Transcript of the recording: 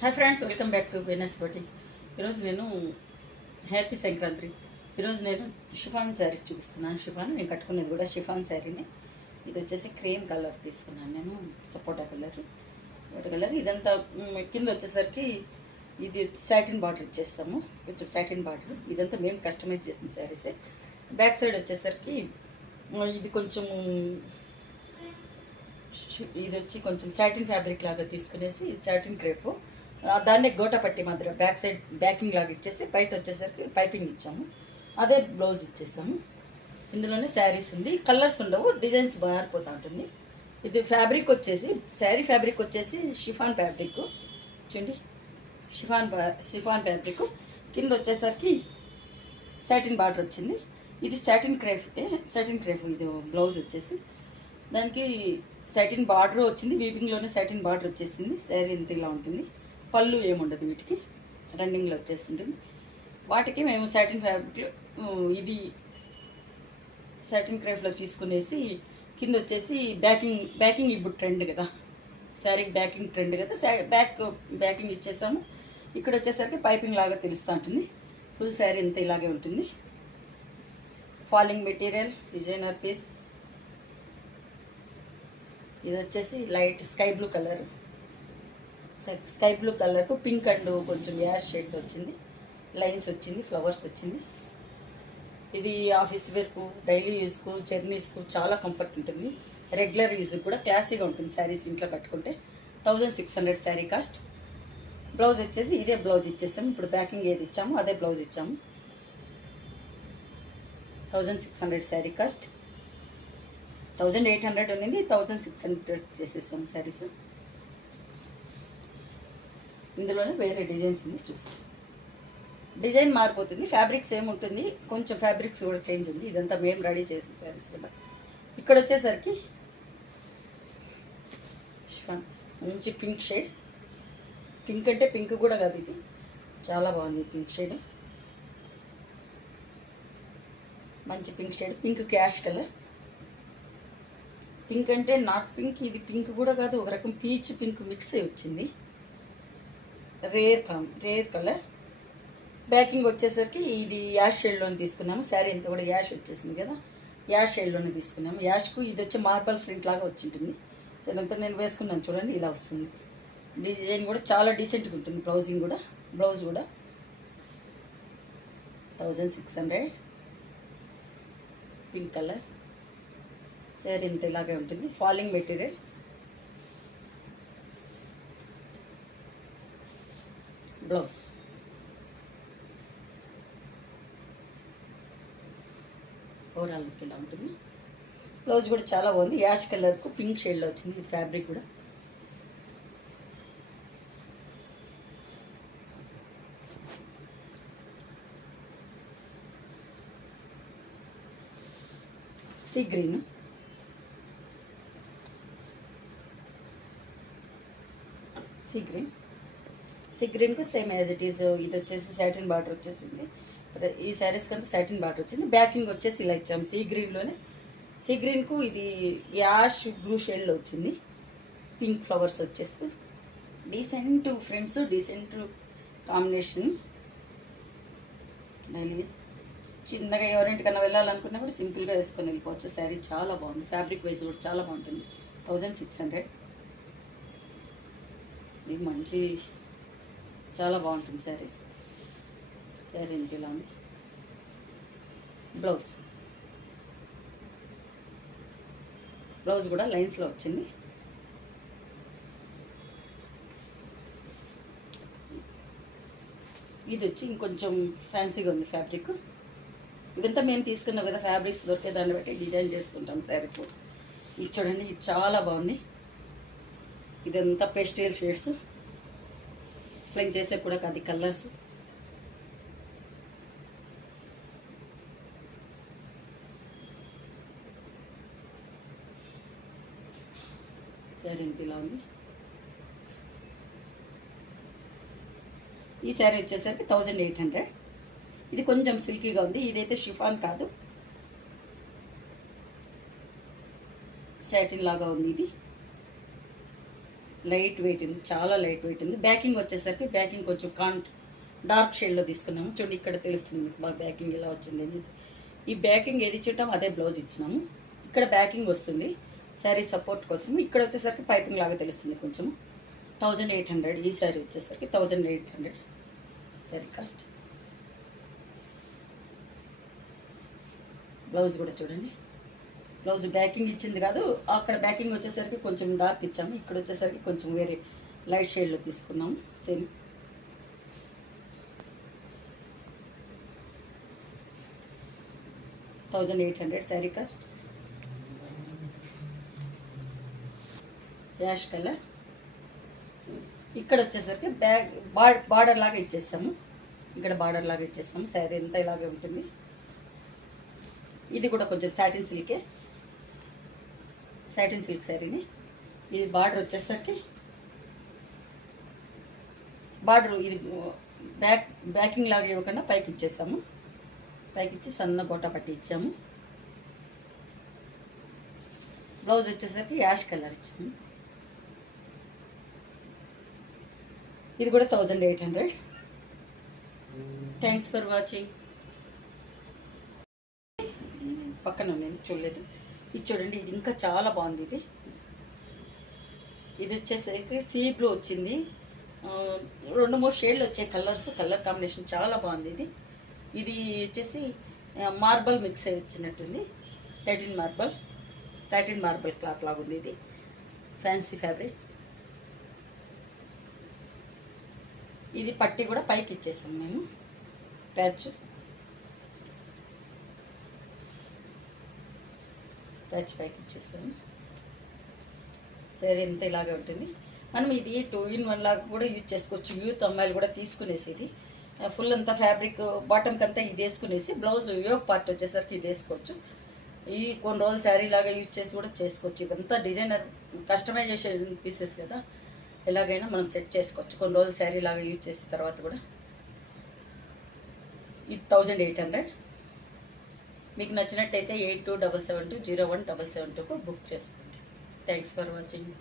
Hi friends, welcome back to Venus బటి. ఈరోజు నేను హ్యాపీ సంక్రాంతి. ఈరోజు నేను షిఫాన్ శారీస్ చూపిస్తున్నాను. నేను కట్టుకునేది కూడా షిఫాన్ శారీని. ఇది వచ్చేసి క్రీమ్ కలర్ తీసుకున్నాను నేను, సపోటా కలర్. ఇదంతా కింద వచ్చేసరికి ఇది సాటిన్ బార్డర్ ఇచ్చేస్తాము, కొంచెం సాటిన్ బార్డర్. ఇదంతా మేము కస్టమైజ్ చేసిన శారీసే. బ్యాక్ సైడ్ వచ్చేసరికి ఇది వచ్చి కొంచెం సాటిన్ ఫ్యాబ్రిక్ లాగా తీసుకునేసి సాటిన్ క్రేప్, దాన్నే గోటపట్టి మాదిరి బ్యాక్ సైడ్ బ్యాకింగ్ లాగా ఇచ్చేసి బయట వచ్చేసరికి పైపింగ్ ఇచ్చాము. అదే బ్లౌజ్ ఇచ్చేసాము. ఇందులోనే శారీస్ ఉంది, కలర్స్ ఉండవు, డిజైన్స్ మారిపోతూ ఉంటుంది. ఇది ఫ్యాబ్రిక్ వచ్చేసి శారీ ఫ్యాబ్రిక్ వచ్చేసి షిఫాన్ ఫ్యాబ్రిక్ చూడండి. షిఫాన్ ఫ్యాబ్రిక్ కింద వచ్చేసరికి సాటిన్ బార్డర్ వచ్చింది. ఇది సాటిన్ క్రేఫ్ ఇది బ్లౌజ్ వచ్చేసి. దానికి సాటిన్ బార్డర్ వచ్చింది, వీవింగ్లోనే సాటిన్ బార్డర్ వచ్చేసింది. శారీ ఇంత ఇలా ఉంటుంది. పళ్ళు ఏముండదు, వీటికి రన్నింగ్లో వచ్చేస్తుంటుంది. వాటికి మేము సాటిన్ ఫ్యాబ్రిక్లో ఇది సాటిన్ క్రేఫ్లో తీసుకునేసి కింద వచ్చేసి బ్యాకింగ్ ఇప్పుడు ట్రెండ్ కదా, శారీకి బ్యాకింగ్ ట్రెండ్ కదా, బ్యాకింగ్ ఇచ్చేసాము. ఇక్కడ వచ్చేసరికి పైపింగ్ లాగా తెలుస్తూ ఉంటుంది. ఫుల్ శారీ ఇంత ఇలాగే ఉంటుంది. Falling material, designer piece. ఇది వచ్చేసి లైట్ స్కై బ్లూ కలర్కు పింక్ అండ్ కొంచెం యాష్ షేడ్ వచ్చింది, లైన్స్ వచ్చింది, ఫ్లవర్స్ వచ్చింది. ఇది ఆఫీస్ వేర్కు, డైలీ యూజ్కు, జర్నీస్కు చాలా కంఫర్ట్ ఉంటుంది. రెగ్యులర్ యూజ్కి కూడా క్లాసీగా ఉంటుంది. శారీస్ ఇంట్లో కట్టుకుంటే 1600 శారీ కాస్ట్. బ్లౌజ్ వచ్చేసి ఇదే బ్లౌజ్ ఇచ్చేస్తాము. ఇప్పుడు ప్యాకింగ్ ఏది ఇచ్చామో అదే బ్లౌజ్ ఇచ్చాము. 1600 శారీ కాస్ట్. 1800 ఉన్నది, 1600 చేసేస్తాం శారీస్. ఇందులోనే వేరే డిజైన్స్ ఉంది, చూస్తాం. డిజైన్ మారిపోతుంది, ఫ్యాబ్రిక్స్ ఏముంటుంది, కొంచెం ఫ్యాబ్రిక్స్ కూడా చేంజ్ ఉంది. ఇదంతా మేము రెడీ చేసే శారీస్ కదా. ఇక్కడ వచ్చేసరికి మంచి పింక్ షేడ్. పింక్ అంటే పింక్ కూడా కాదు, ఇది చాలా బాగుంది పింక్ షేడ్. మంచి pink shade, pink cash colour. Pink అంటే నాట్ పింక్, ఇది పింక్ కూడా కాదు, ఒక రకం పీచ్ పింక్ మిక్స్ అయి వచ్చింది. Rare colour. బ్యాకింగ్ వచ్చేసరికి ఇది యాష్ షేడ్లోనే తీసుకున్నాము. శారీ అంతా కూడా యాష్ వచ్చేసింది కదా, యాష్ షేడ్లోనే తీసుకున్నాము. యాష్కు ఇది వచ్చి మార్బల్ ప్రింట్ లాగా వచ్చింటుంది. సరే అంతా నేను వేసుకున్నాను చూడండి, ఇలా వస్తుంది. డిజైన్ కూడా చాలా డీసెంట్గా ఉంటుంది. బ్లౌజ్ కూడా 1600 పింక్ కలర్. శారీ ఇంత ఇలాగే ఉంటుంది. Falling material. Blouse overall look ఇలా ఉంటుంది. బ్లౌజ్ కూడా చాలా బాగుంది. యాష్ కలర్కు పింక్ షేడ్లో వచ్చింది. ఇది ఫ్యాబ్రిక్ కూడా సీ గ్రీన్కు సేమ్ యాజ్ ఇట్ ఈజ్. ఇది వచ్చేసి సాటిన్ బార్డర్ వచ్చేసింది. ఈ శారీస్కి అంతా సాటిన్ బార్డర్ వచ్చింది. బ్యాకింగ్ వచ్చేసి ఇలా ఇచ్చాము సీ గ్రీన్కు ఇది యాష్ బ్లూ షేడ్లో వచ్చింది. పింక్ ఫ్లవర్స్ వచ్చేస్తూ decent friends, decent combination. Dailies చిన్నగా ఎవరింటికన్నా వెళ్ళాలనుకున్నా కూడా సింపుల్గా వేసుకొని వెళ్ళిపోవచ్చు. శారీ చాలా బాగుంది. ఫ్యాబ్రిక్ వైజ్ కూడా చాలా బాగుంటుంది. 1600. ఇది మంచి చాలా బాగుంటుంది శారీ ఇంత ఇలా ఉంది. బ్లౌజ్ కూడా లైన్స్లో వచ్చింది. ఇది వచ్చి ఇంకొంచెం ఫ్యాన్సీగా ఉంది ఫ్యాబ్రిక్. ఇదంతా మేము తీసుకున్నాం కదా, ఫ్యాబ్రిక్స్ దొరికే దాన్ని బట్టి డిజైన్ చేస్తుంటాం శారీస్. ఇది చూడండి, ఇది చాలా బాగుంది. ఇదంతా పేస్టల్ షేడ్స్, ఎక్స్ప్లెయిన్ చేసే కూడా కాదు, కలర్స్. శారీ ఇంత ఇలా ఉంది. ఈ శారీ వచ్చేసరికి 1800. ఇది కొంచెం సిల్కీగా ఉంది. ఇదైతే షిఫాన్ కాదు, సాటిన్ లాగా ఉంది. లైట్ వెయిట్ ఉంది, చాలా లైట్ వెయిట్ ఉంది. బ్యాకింగ్ వచ్చేసరికి బ్యాకింగ్ కొంచెం డార్క్ షేడ్లో తీసుకున్నాము. చూడండి ఇక్కడ తెలుస్తుంది మీకు బాగా బ్యాకింగ్ ఎలా వచ్చింది అనేసి. ఈ బ్యాకింగ్ ఏది ఇచ్చేటాం అదే బ్లౌజ్ ఇచ్చినాము. ఇక్కడ బ్యాకింగ్ వస్తుంది శారీ సపోర్ట్ కోసం. ఇక్కడ వచ్చేసరికి పైపింగ్ లాగా తెలుస్తుంది కొంచెం. 1800 ఈ శారీ వచ్చేసరికి 1800 శారీ కాస్ట్. బ్లౌజ్ కూడా చూడండి, బ్లౌజ్ బ్యాకింగ్ ఇచ్చింది కాదు, అక్కడ బ్యాకింగ్ వచ్చేసరికి కొంచెం డార్క్ ఇచ్చాము, ఇక్కడ వచ్చేసరికి కొంచెం వేరే లైట్ షేడ్లో తీసుకున్నాము. Same 1800 sari cost. Ash colour. ఇక్కడ వచ్చేసరికి బార్డర్ లాగా ఇచ్చేస్తాము, ఇక్కడ బార్డర్ లాగా ఇచ్చేస్తాము. శారీ అంతా ఇలాగే ఉంటుంది. ఇది కూడా కొంచెం సాటిన్ సిల్కే, సాటిన్ సిల్క్ శారీని. ఇది బార్డర్ వచ్చేసరికి బార్డర్ ఇది బ్యాకింగ్ లాగా ఇవ్వకుండా పైకి ఇచ్చేసాము, పైకి ఇచ్చి సన్న గోటా పట్టి ఇచ్చాము. బ్లౌజ్ వచ్చేసరికి యాష్ కలర్ ఇచ్చాము. ఇది కూడా 1800. Thanks for watching. పక్కన ఉన్నది చూడలేదు, ఇది చూడండి, ఇది ఇంకా చాలా బాగుంది. ఇది వచ్చేసరికి సీ బ్లూ వచ్చింది, 2-3 షేడ్లు వచ్చాయి కలర్స్. కలర్ కాంబినేషన్ చాలా బాగుంది. ఇది వచ్చేసి మార్బల్ మిక్స్ అయి వచ్చినట్టుంది, సాటిన్ మార్బల్ క్లాత్ లాగా ఉంది. ఇది ఫ్యాన్సీ ఫ్యాబ్రిక్. ఇది పట్టి కూడా పైకి ఇచ్చేసాం మేము, ప్యాచ్ పైకి ఇచ్చేసాము. సరే ఎంత ఇలాగే ఉంటుంది. మనం ఇది 2-in-1 లాగా కూడా యూజ్ చేసుకోవచ్చు. యూత్ అమ్మాయిలు కూడా తీసుకునేసి ఇది ఫుల్ అంతా ఫ్యాబ్రిక్ బాటమ్కి అంతా ఇది వేసుకునేసి బ్లౌజ్ యోగ్ పార్ట్ వచ్చేసరికి ఇది వేసుకోవచ్చు. ఈ కొన్ని రోజులు శారీ లాగా యూజ్ చేసి కూడా చేసుకోవచ్చు. ఇవంతా డిజైనర్ కస్టమైజేషన్ పీసెస్ కదా, ఎలాగైనా మనం సెట్ చేసుకోవచ్చు కొన్ని రోజులు శారీ లాగా యూజ్ చేసిన తర్వాత కూడా. ఇది 1800. మీకు నచ్చినట్టయితే 8277201772కు బుక్ చేసుకోండి. Thanks for watching.